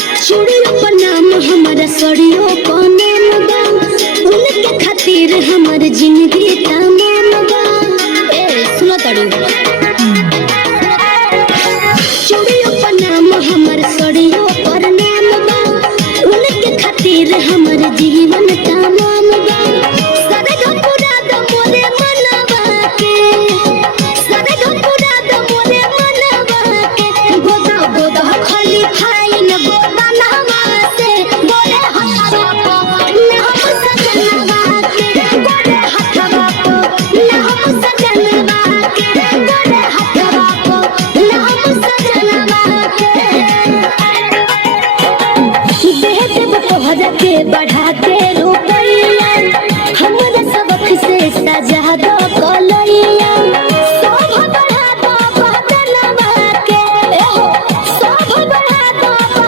चूड़ियों पर नाम हमारा सड़ियों पर नाम बा उनके खातिर हमार जिंदगी तमाम बा। ए सुनो तड़ू चूड़ियों पर नाम हमार सड़ियों पर नाम बा उनके खातिर हमार जीवन तमाम बा। सरग पूरा द मोरे मनवा के सरग पूरा द मोरे मनवा के गोदा गोदा खाली खाई न गोदा नवा से बोले हथवा को न हम सजनवा के बोले हथवा को न हम सजनवा के बोले हथवा को न हम सजनवा के देह देव तोहरा के बढ़ा के रुपैया हमरा सबक से सजा दो